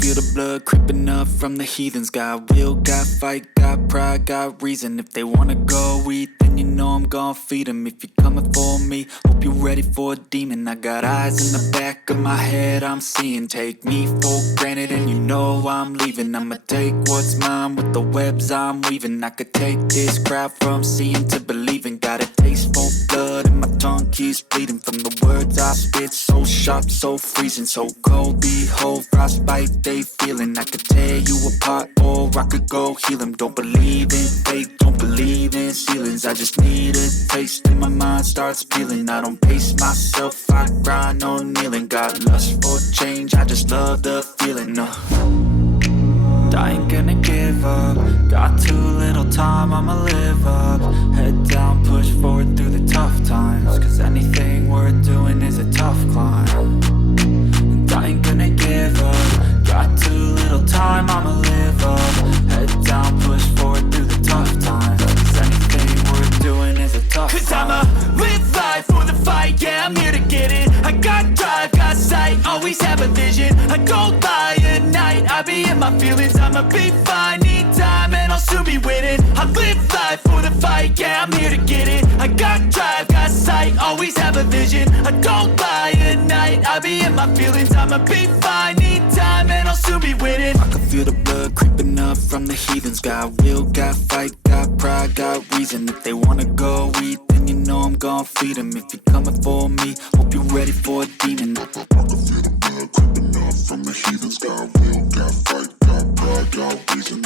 feel the blood creeping up from the heathens. Got will, got fight, got pride, got reason. If they wanna go eat, then you know I'm gon' feed them. If you're coming for me, hope you're ready for a demon. I got eyes in the back of my head, I'm seeing. Take me for granted and you know I'm leaving. I'ma take what's mine with the webs I'm weaving. I could take this crowd from seeing to believing. Got a taste for blood and my tongue keeps bleeding from the words I spit. So sharp, so freezing, so cold. Behold, frostbite they feeling. I could tear you apart or I could go heal them. Don't believe in fate, don't believe in ceilings. I just need a taste and my mind starts peeling. I don't pace myself, I grind on kneeling. Got lust for change, I just love the feeling. I ain't gonna give up. Got too little time, I'ma live up. Head down, push forward through the tough times. Cause anything worth doing is a tough climb. And I ain't gonna give up. Got too little time, I'ma live up. Head down, push forward through the tough times. Cause anything worth doing is a tough climb. Cause I'ma live life for the fight, yeah, I'm here to get it. I got drive, got sight, always have a vision. I don't lie at night, I be in my feelings. I'ma be fine, need time and I'll soon be winning. I live life for the fight, yeah, I'm here to get it. I got drive, got sight, always have a vision. I don't lie at night, I be in my feelings. I'ma be fine, need time and I'll soon be winning. I can feel the blood creeping up from the heathens. Got will, got fight, got pride, got reason. If they wanna go eat, then you know I'm gon' feed them. If you're coming for me, hope you're ready for a demon. I can feel the blood creeping up from the heathens. Got will, got fight, got pride, got reason.